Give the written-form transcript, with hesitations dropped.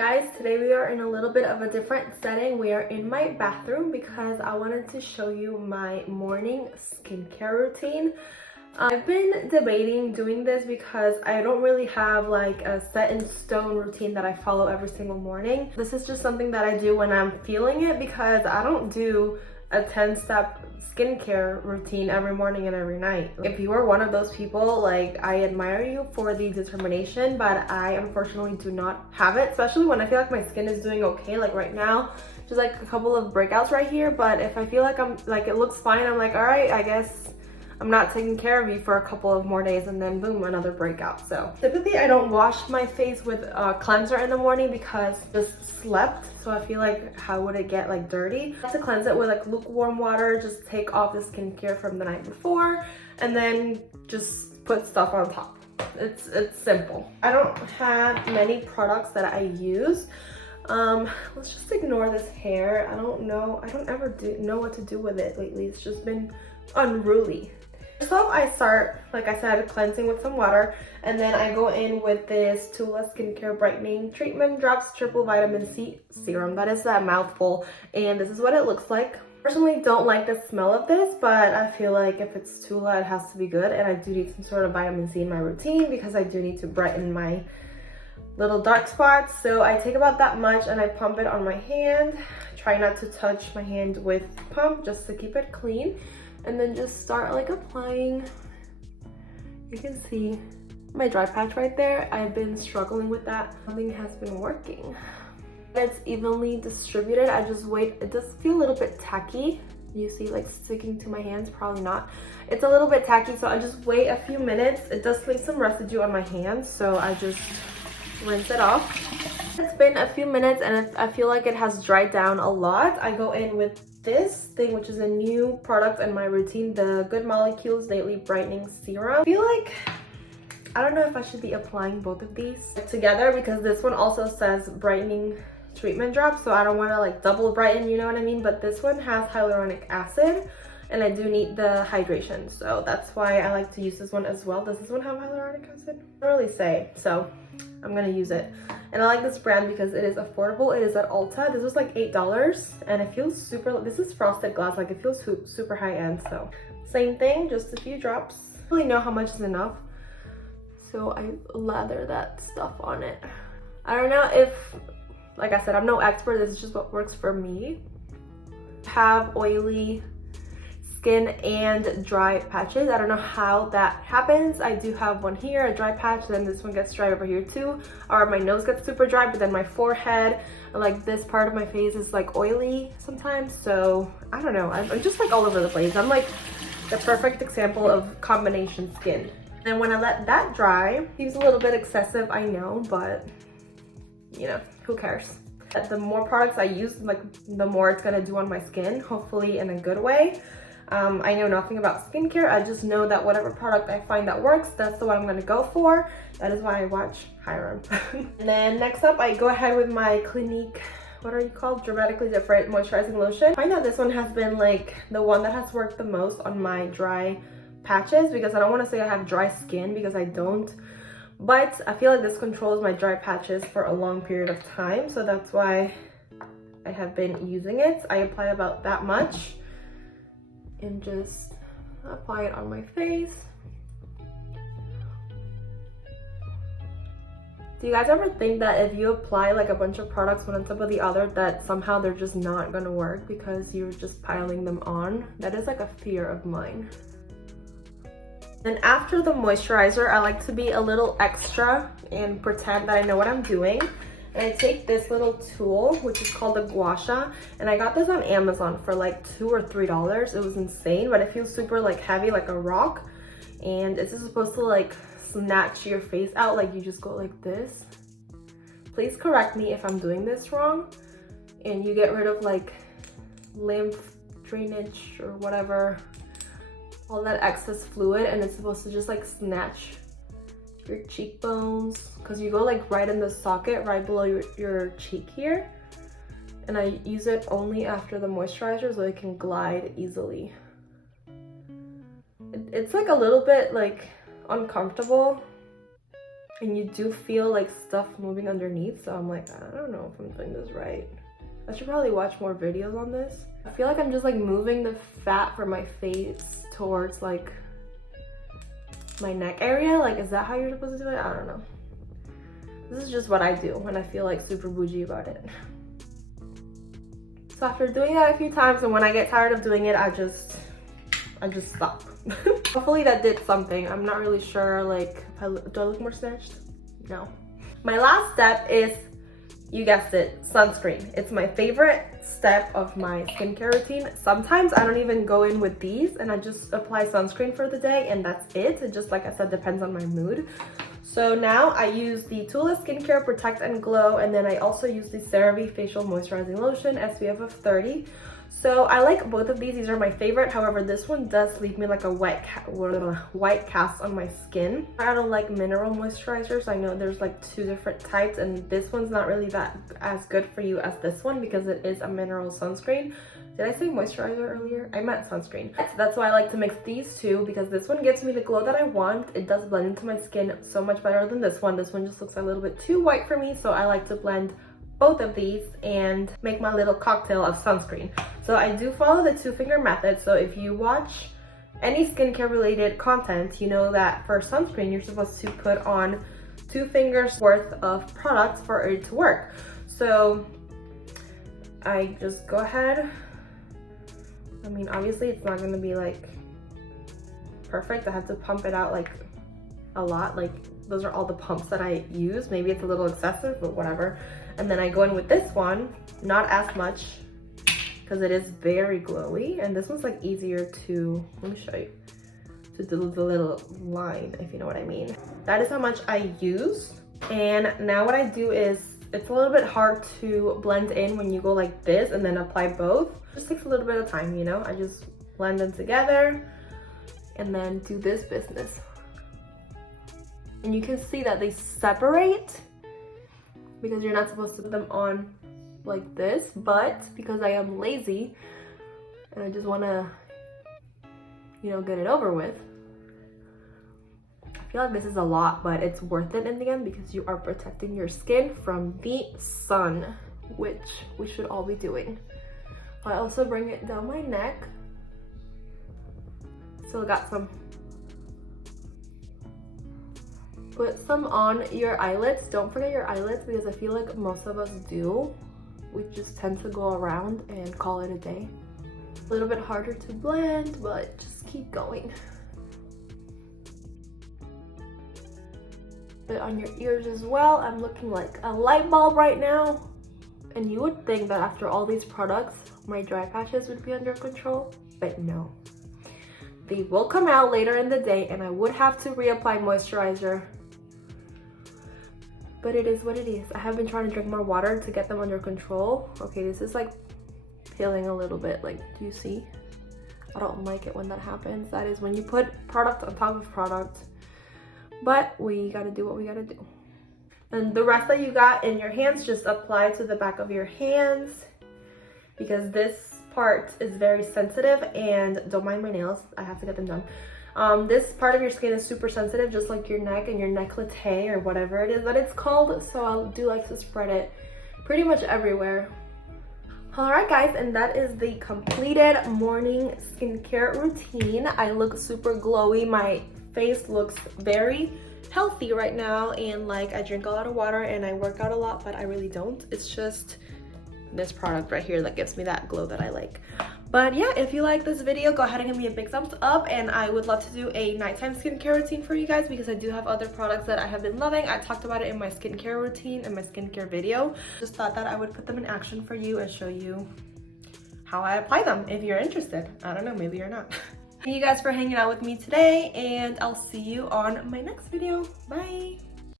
guys, today we are in a little bit of a different setting. We are in my bathroom because I wanted to show you my morning skincare routine. I've been debating doing this because I don't really have like a set in stone routine that I follow every single morning. This is just something that I do when I'm feeling it because I don't do a 10-step skincare routine every morning and every night. If you are one of those people, like, I admire you for the determination, but I unfortunately do not have it, especially when I feel like my skin is doing okay. Like right now, just like a couple of breakouts right here, but if I feel like it looks fine, I'm like, all right, I guess I'm not taking care of you for a couple of more days, and then boom, another breakout. So typically I don't wash my face with a cleanser in the morning because I just slept, so I feel like how would it get like dirty? I have to cleanse it with like lukewarm water, just take off the skincare from the night before, and then just put stuff on top. It's simple. I don't have many products that I use. Let's just ignore this hair. I don't ever know what to do with it lately. It's just been unruly. So I start, like I said, cleansing with some water, and then I go in with this Tula Skincare Brightening Treatment Drops Triple Vitamin C Serum. That is a mouthful, and this is what it looks like. Personally, don't like the smell of this, but I feel like if it's Tula, it has to be good, and I do need some sort of vitamin C in my routine because I do need to brighten my little dark spots. So I take about that much and I pump it on my hand. Try not to touch my hand with pump just to keep it clean. And then just start like applying. You can see my dry patch right there. I've been struggling with that. Nothing has been working. It's evenly distributed. I just wait. It does feel a little bit tacky. You see like sticking to my hands? Probably not. It's a little bit tacky, so I just wait a few minutes. It does leave some residue on my hands, so I just rinse it off. It's been a few minutes and I feel like it has dried down a lot. I go in with this thing, which is a new product in my routine, the Good Molecules Daily Brightening Serum. I feel like, I don't know if I should be applying both of these together because this one also says brightening treatment drops, so I don't want to like double brighten, you know what I mean? But this one has hyaluronic acid and I do need the hydration, so that's why I like to use this one as well. Does this one have hyaluronic acid? I don't really say, so I'm gonna use it. And I like this brand because it is affordable. It is at Ulta. This was like $8 and it feels super, this is frosted glass, like it feels super high end. So same thing, just a few drops. I don't really know how much is enough, so I lather that stuff on it. I don't know if, like I said, I'm no expert. This is just what works for me. Have oily skin and dry patches. I don't know how that happens. I do have one here, a dry patch, then this one gets dry over here too, or my nose gets super dry, but then my forehead, like this part of my face is like oily sometimes. So I don't know, I'm just like all over the place. I'm like the perfect example of combination skin. And when I let that dry, seems a little bit excessive, I know, but you know, who cares? The more products I use, like the more it's gonna do on my skin, hopefully in a good way. I know nothing about skincare. I just know that whatever product I find that works, that's the one I'm gonna go for. That is why I watch Serum. And then next up, I go ahead with my Clinique, what are you called? Dramatically Different Moisturizing Lotion. I find that this one has been like the one that has worked the most on my dry patches, because I don't want to say I have dry skin because I don't. But I feel like this controls my dry patches for a long period of time. So that's why I have been using it. I apply about that much and just apply it on my face. Do you guys ever think that if you apply like a bunch of products one on top of the other, that somehow they're just not gonna work because you're just piling them on? That is like a fear of mine. And after the moisturizer, I like to be a little extra and pretend that I know what I'm doing. And I take this little tool, which is called the Gua Sha, and I got this on Amazon for like $2 or $3. It was insane, but it feels super like heavy, like a rock. And it's just supposed to like snatch your face out, like you just go like this. Please correct me if I'm doing this wrong. And you get rid of like lymph drainage or whatever, all that excess fluid, and it's supposed to just like snatch your cheekbones, because you go like right in the socket right below your cheek here. And I use it only after the moisturizer so it can glide easily. It's like a little bit like uncomfortable. and you do feel like stuff moving underneath, so I'm like, I don't know if I'm doing this right. I should probably watch more videos on this. I feel like I'm just like moving the fat from my face towards like my neck area. Like, is that how you're supposed to do it? I don't know. This is just what I do when I feel like super bougie about it. So after doing that a few times, and when I get tired of doing it, I just stop. Hopefully that did something. I'm not really sure, like, do I look more snatched? No. My last step is, you guessed it, sunscreen. It's my favorite step of my skincare routine. Sometimes I don't even go in with these and I just apply sunscreen for the day and that's it. It just, like I said, depends on my mood. So now I use the Tula Skincare Protect and Glow, and then I also use the CeraVe Facial Moisturizing Lotion, SPF of 30. So I like both of these. These are my favorite. However, this one does leave me like a white cast on my skin. I don't like mineral moisturizers. I know there's like 2 different types, and this one's not really that as good for you as this one because it is a mineral sunscreen. Did I say moisturizer earlier? I meant sunscreen. That's why I like to mix these two, because this one gives me the glow that I want. It does blend into my skin so much better than this one. This one just looks a little bit too white for me, so I like to blend both of these and make my little cocktail of sunscreen. So I do follow the 2-finger method. So if you watch any skincare related content, you know that for sunscreen, you're supposed to put on 2 fingers worth of products for it to work. So I just go ahead. I mean, obviously it's not gonna be like perfect. I have to pump it out like a lot. Like, those are all the pumps that I use. Maybe it's a little excessive, but whatever. And then I go in with this one, not as much, because it is very glowy. And this one's like easier to, let me show you, to do the little line, if you know what I mean. That is how much I use. And now what I do is, it's a little bit hard to blend in when you go like this and then apply both. It just takes a little bit of time, you know? I just blend them together and then do this business. And you can see that they separate because you're not supposed to put them on like this, but because I am lazy and I just want to, you know, get it over with. I feel like this is a lot, but it's worth it in the end because you are protecting your skin from the sun, which we should all be doing. I also bring it down my neck. Still got some. Put some on your eyelids. Don't forget your eyelids because I feel like most of us do. We just tend to go around and call it a day. A little bit harder to blend, but just keep going. Put on your ears as well. I'm looking like a light bulb right now. And you would think that after all these products, my dry patches would be under control, but no. They will come out later in the day and I would have to reapply moisturizer. But it is what it is. I have been trying to drink more water to get them under control. Okay, this is like peeling a little bit. Like, do you see? I don't like it when that happens. That is when you put product on top of product. But we gotta do what we gotta do. And the rest that you got in your hands, just apply to the back of your hands because this part is very sensitive. And don't mind my nails, I have to get them done. This part of your skin is super sensitive, just like your neck and your décolleté or whatever it is that it's called. So I do like to spread it pretty much everywhere. Alright guys, and that is the completed morning skincare routine. I look super glowy. My face looks very healthy right now, and like I drink a lot of water and I work out a lot, but I really don't. It's just this product right here that gives me that glow that I like. But yeah, if you like this video, go ahead and give me a big thumbs up, and I would love to do a nighttime skincare routine for you guys because I do have other products that I have been loving. I talked about it in my skincare routine and my skincare video. Just thought that I would put them in action for you and show you how I apply them if you're interested. I don't know, maybe you're not. Thank you guys for hanging out with me today, and I'll see you on my next video. Bye!